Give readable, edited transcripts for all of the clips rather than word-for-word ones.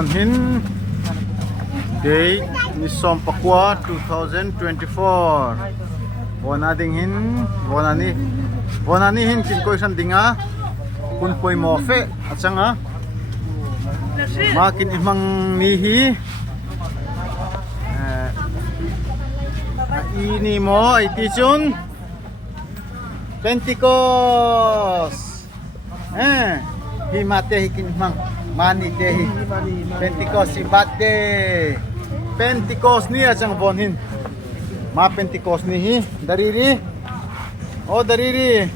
Bonhin Day ni Sompakwa 2024. Bonading hin, bonani hin kin ko isang dinga kun poy mofe at sanga makin imang nihi ini mo ay tichun Pentecost himate hikin imang mani dehi Pentecost si bate Pentecost ni at sanga bonhin ma Pentecost ni hi dariri oh dariri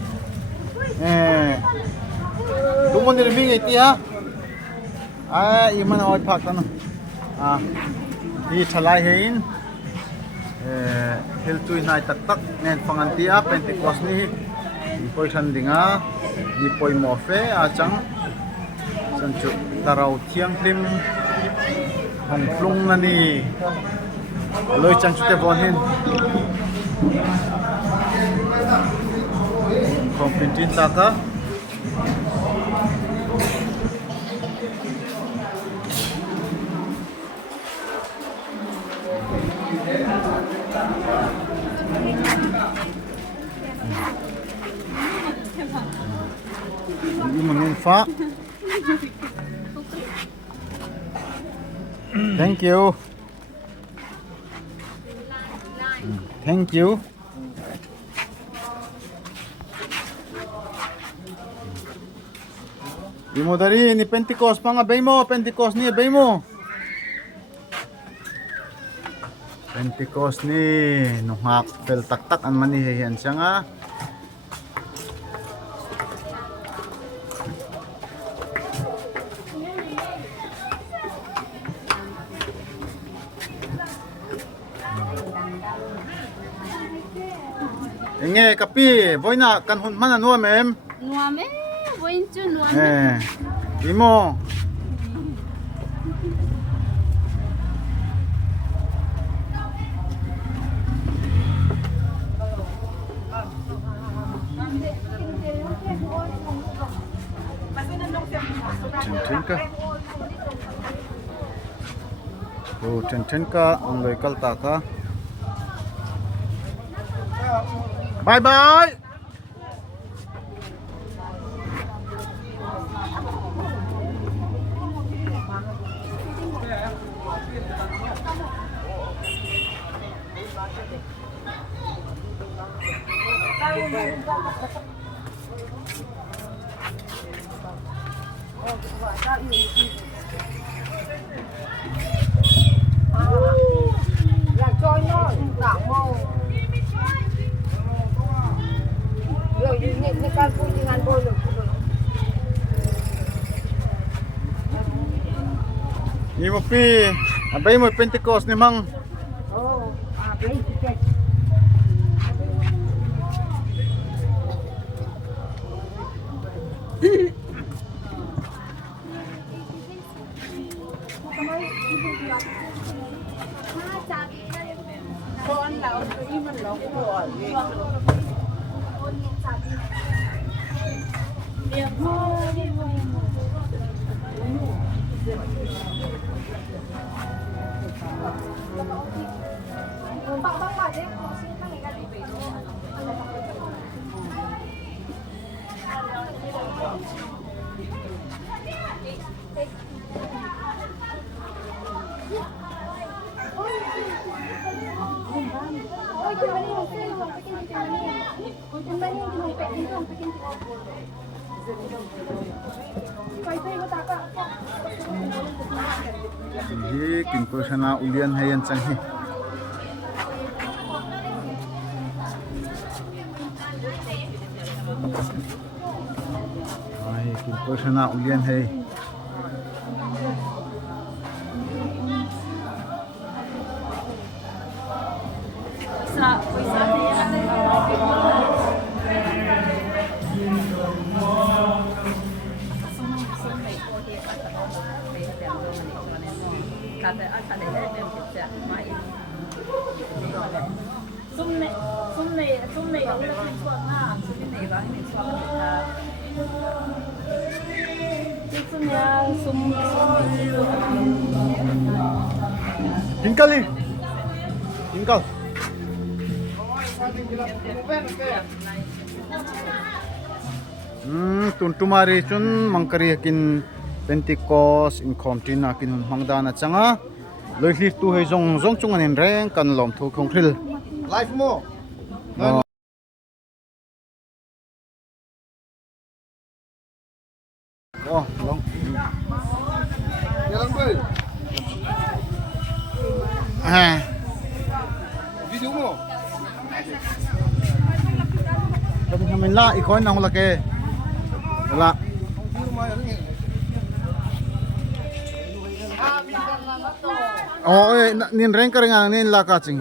tumon nirbing iti ha iman na oy pak tano hi thalai hein hiltui nai tak tak nen pangantia Pentecost ni poi sandinga ni poi mofe achang sanchu tarau thiang lim hong flung na ni loi chang chute bon hin kompintin taka ini menginfa. Thank you. Thank you. Imo dari ni Pentecost pa nga bay mo, Pentecost ni bay mo. Pentecost ni nung hak pel tak-tak an manihiyan siya nga. Inge kapi, boy na kanhun mana nuam em. Nuam boy chu nuam. Imo. Cen ka. Oh, cen ka ang local taka. Bye bye. Ni mo pi, abay mo Pentecost ni mang. Oh, abay tiket. Sige, kinko siya na ulian hayan sanghi. Ay, kinko siya na ulian hay. Sa puisa Sumne yung laking suwag na. Sumne yung laking suwag na. Sumne Hingkal eh. Hingkal. Tuntumari chun mangkari kin Pentecost in Comtina kin mangdana changa loihli tu hei zong zong chung anin reng kan lom thu khong thil Live mo. oh long Jalan boy. Video mo. Tapi namin la ikon nang laki wala oh nin reng ka ringa nin la ka ching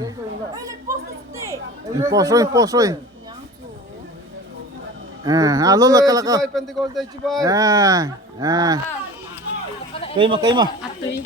imposo alo la kala ka Pentecost day chibay. kaima Atoy.